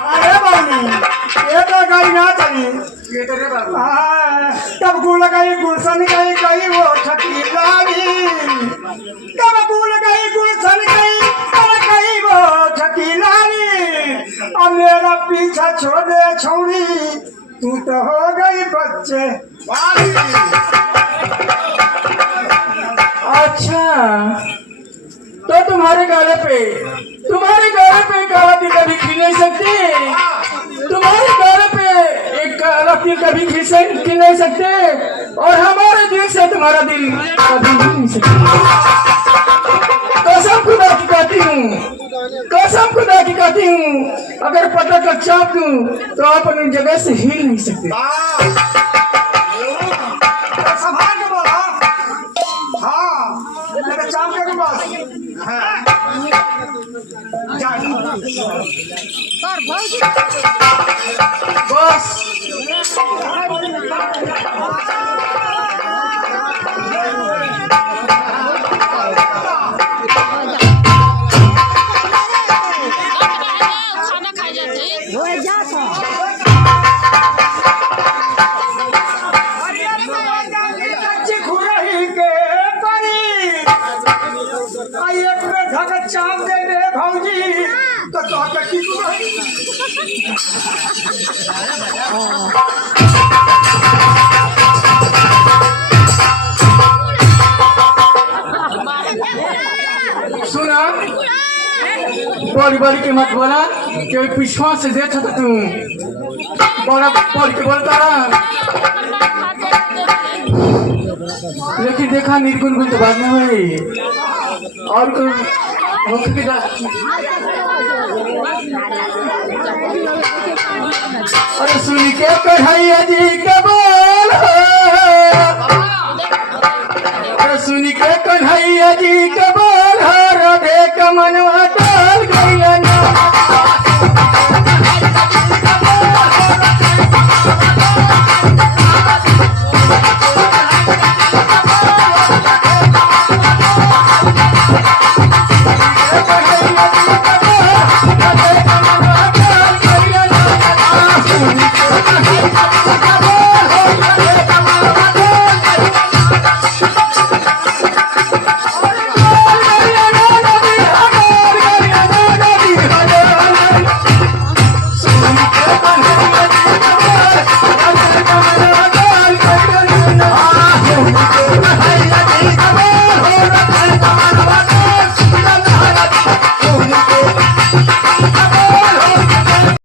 अरे बाबू ये तो गाड़ी ना चली ये तो रे बाबू तब गुल गई गुलशन गई गई वो छठी लाली तब गुल गई गुलशन गई वो छठी लाली अब मेरा पीछा छोड़ दे छोड़ी तू तो हो गई बच्चे वाली। अच्छा तो तुम्हारे गाले पे काला तिल कभी खिल नहीं सकते। तुम्हारे गाले पे एक काला तिल कभी खिल नहीं सकते और हमारे दिल से तुम्हारा दिल कभी हिल नहीं सकता। कसम खुदा की कहती हूँ अगर पता का चाप दूं तो आप अपनी जगह से हिल नहीं सकते। संभाल के बोला हाँ मेरे चाम के पास बस खाना खा जाते चाम दे दे भौजी तो सुना बड़ी के मत बोला कि पिछवा से देख तू बड़ा पढ़ के बोलता लेकिन देखा निर्गुण गुण तो बाद में हुई और अरे सुन के कढ़ाई जी के बोल अरे सुन के कढ़ाई जी के बोल राधे का मनवा टल गई ना।